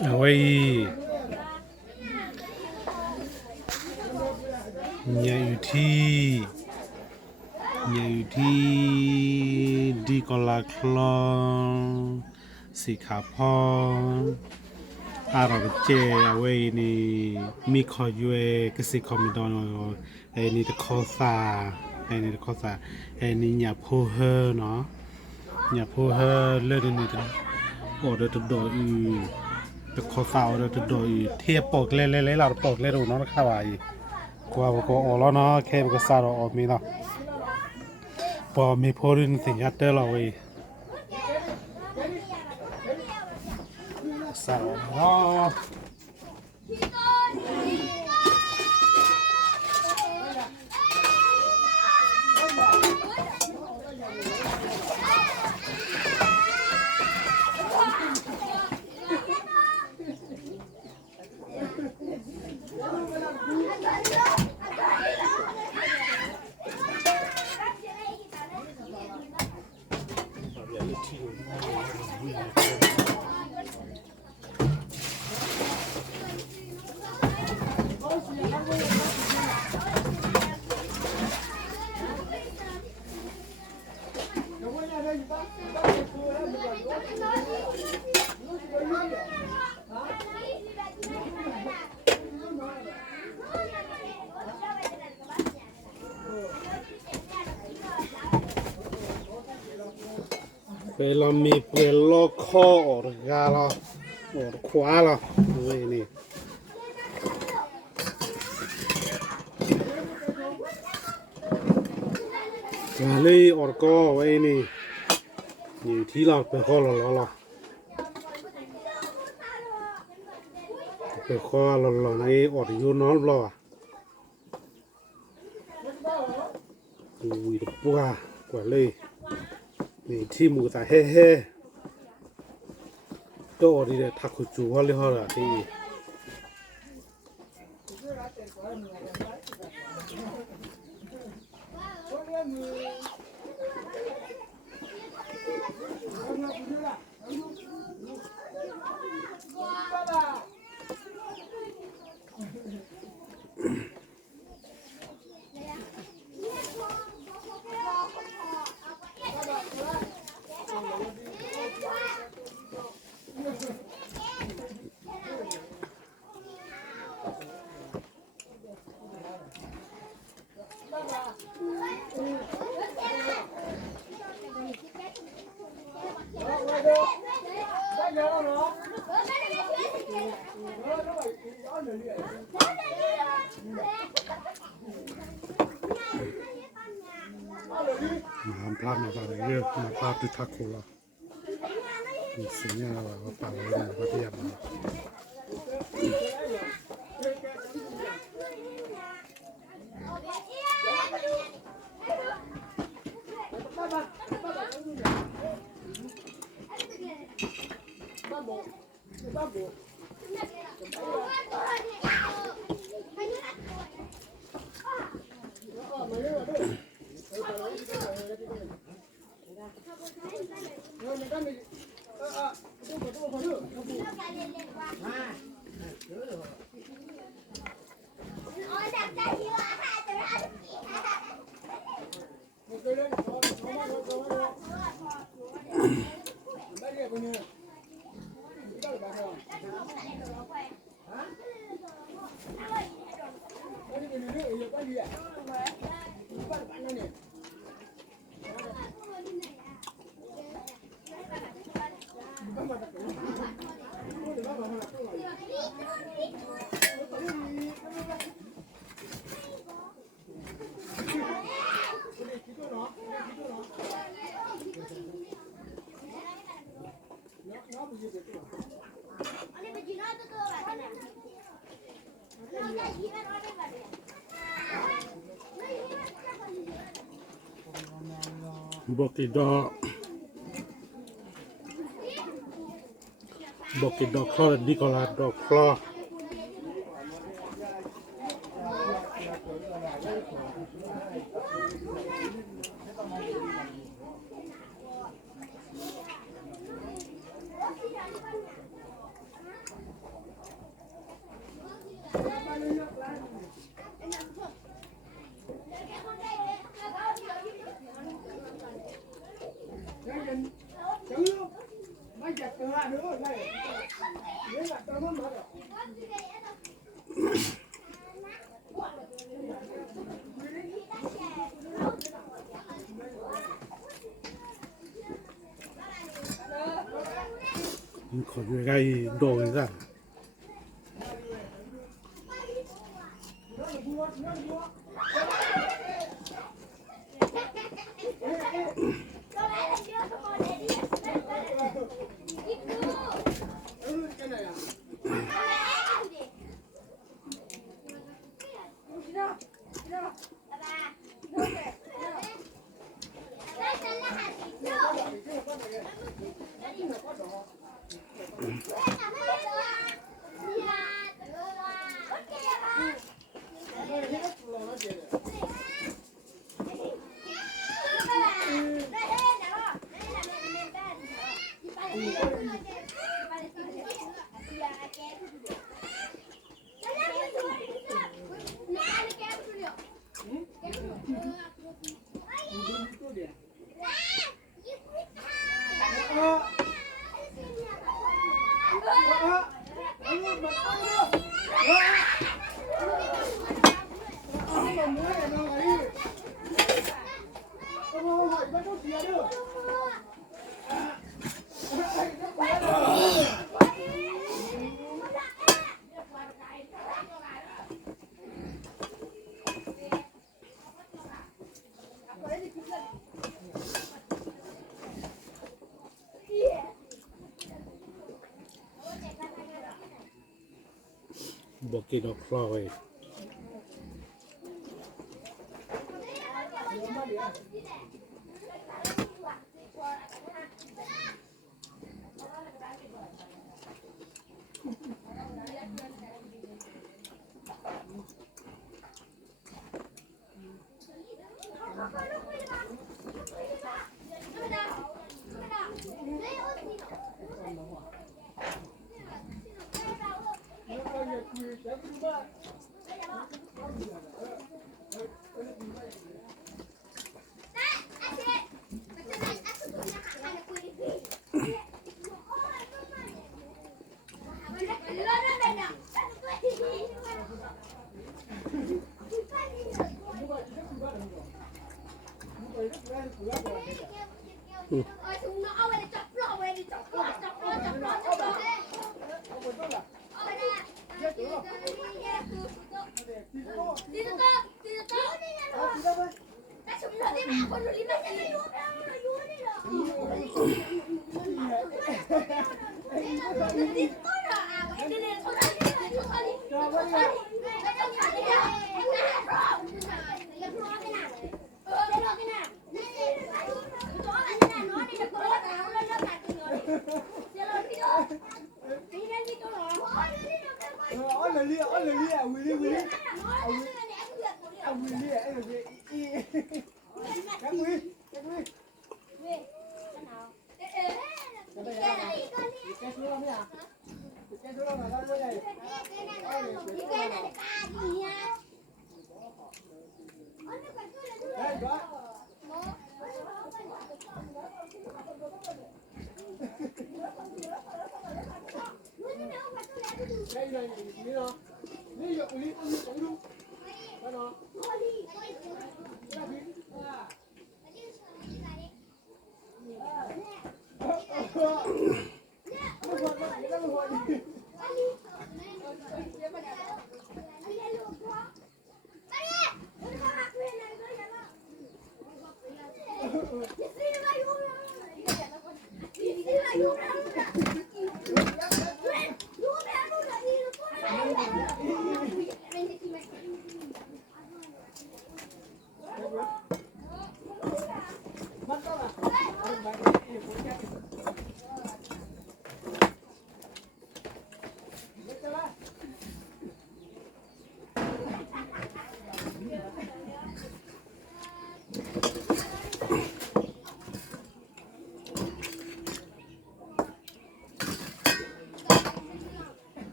เอาไว้เนี่ยอยู่ที่ดีกอลาคลองสีขาวพองอาราเจเอาไว้นี่มีคอยอยู่ก็สิคอมมิดอนไอ้นี่ตะคอซาไอ้นี่ตะคอซาไอ้นี่อย่าพูดเฮอเนาะอย่าพูดเฮอเรื่องนี้โอ้เดี๋ยวจะโดนตะคอซาเดี๋ยวจะโดนเทียบปกเล่เราปกเล่ดูเนาะข้าวไอ้กว่าก็ออกแล้วเนาะแค่ก็ซาเราออกมีเนาะพอมีพอรินสิยัดเตอร์เราไอ้ซาเนาะเวลามีเปลือกโลคอออกกาลออกขวาลอเว้ยนี่กาเลยออกก็ไว้นี่อยู่ที่เราไปข้อเราไปข้อเราในออกอยู่น้องเราอ่ะอุ้ยปัวกว่าเลยนี่ที่มือตาเฮ่โตดีเลยทักขุจูเขาเลยเขาละที่น้ำพลาดมาอะไรเยอะมาพลาดที่ทักขุละมีสิ่งนี้เราป่าเลยนะพัทยามาบอกกี่ดอกคลอดีกอลาดอกคลอ你考虑该多一点。บอกกินออกคลอย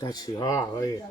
再起哈可以。